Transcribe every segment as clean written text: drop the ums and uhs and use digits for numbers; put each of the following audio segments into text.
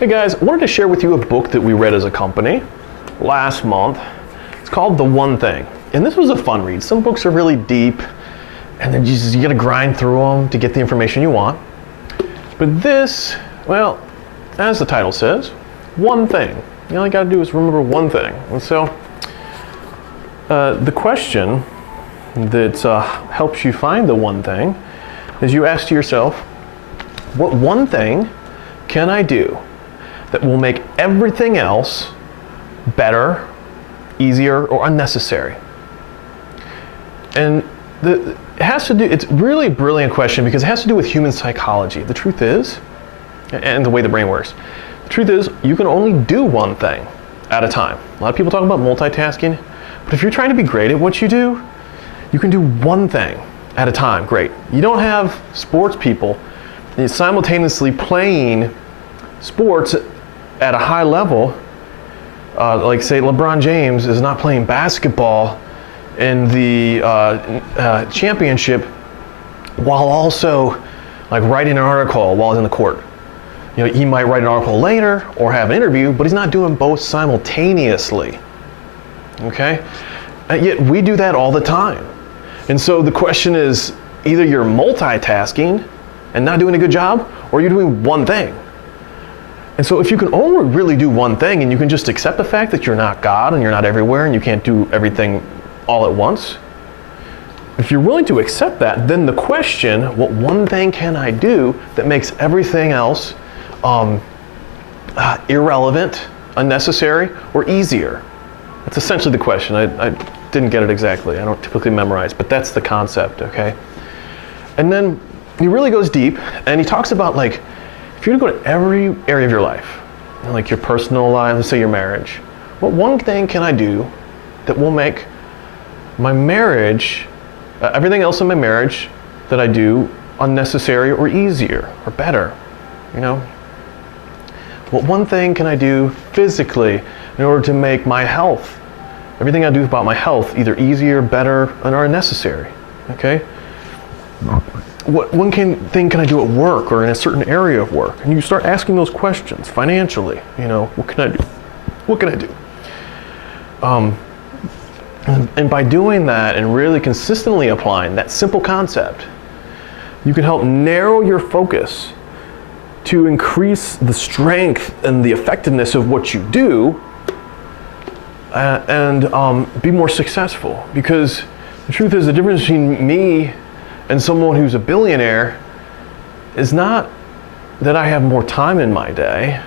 Hey guys, I wanted to share with you a book that we read as a company last month. It's called The One Thing. And this was a fun read. Some books are really deep and then you gotta grind through them to get the information you want. But this, well, as the title says, one thing. All you gotta do is remember one thing. And so, the question that helps you find the one thing is you ask to yourself, what one thing can I do that will make everything else better, easier, or unnecessary? And it has to do, it's really a brilliant question because it has to do with human psychology. The truth is, and the way the brain works, the truth is you can only do one thing at a time. A lot of people talk about multitasking, but if you're trying to be great at what you do, you can do one thing at a time. Great. You don't have sports people simultaneously playing sports at a high level, like say LeBron James is not playing basketball in the championship while also like writing an article while he's in the court. You know, he might write an article later or have an interview, but he's not doing both simultaneously. Okay? And yet we do that all the time. And so the question is, either you're multitasking and not doing a good job, or you're doing one thing. And so if you can only really do one thing and you can just accept the fact that you're not God and you're not everywhere and you can't do everything all at once, if you're willing to accept that, then the question, what one thing can I do that makes everything else irrelevant, unnecessary, or easier? That's essentially the question. I didn't get it exactly. I don't typically memorize, but that's the concept, okay? And then he really goes deep and he talks about like, if you're gonna go to every area of your life, like your personal life, let's say your marriage, what one thing can I do that will make my marriage, everything else in my marriage that I do unnecessary or easier or better, you know? What one thing can I do physically in order to make my health, everything I do about my health, either easier, better, or unnecessary, okay? What one thing can I do at work or in a certain area of work? And you start asking those questions financially, you know, what can I do? What can I do? And by doing that and really consistently applying that simple concept, you can help narrow your focus to increase the strength and the effectiveness of what you do and be more successful. Because the truth is, the difference between me and someone who's a billionaire is not that I have more time in my day,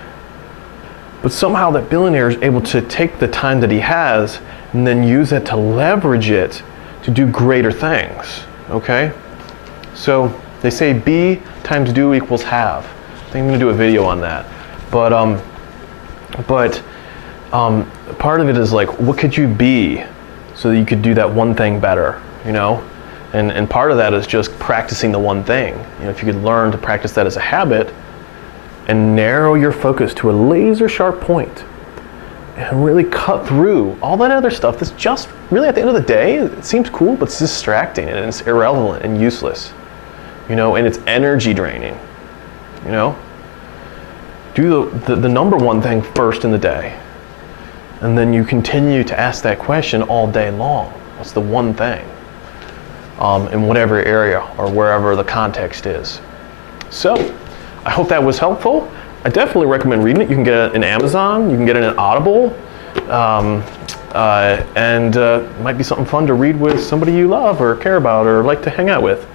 but somehow that billionaire is able to take the time that he has and then use it to leverage it to do greater things, okay? So they say be times do equals have. I think I'm gonna do a video on that. But part of it is like, what could you be so that you could do that one thing better, you know? And part of that is just practicing the one thing. You know, if you could learn to practice that as a habit and narrow your focus to a laser sharp point and really cut through all that other stuff that's just really at the end of the day, it seems cool, but it's distracting and it's irrelevant and useless, you know, and it's energy draining, you know? Do the number one thing first in the day. And then you continue to ask that question all day long. What's the one thing? In whatever area or wherever the context is. So, I hope that was helpful. I definitely recommend reading it. You can get it in Amazon, you can get it in Audible, and it might be something fun to read with somebody you love or care about or like to hang out with.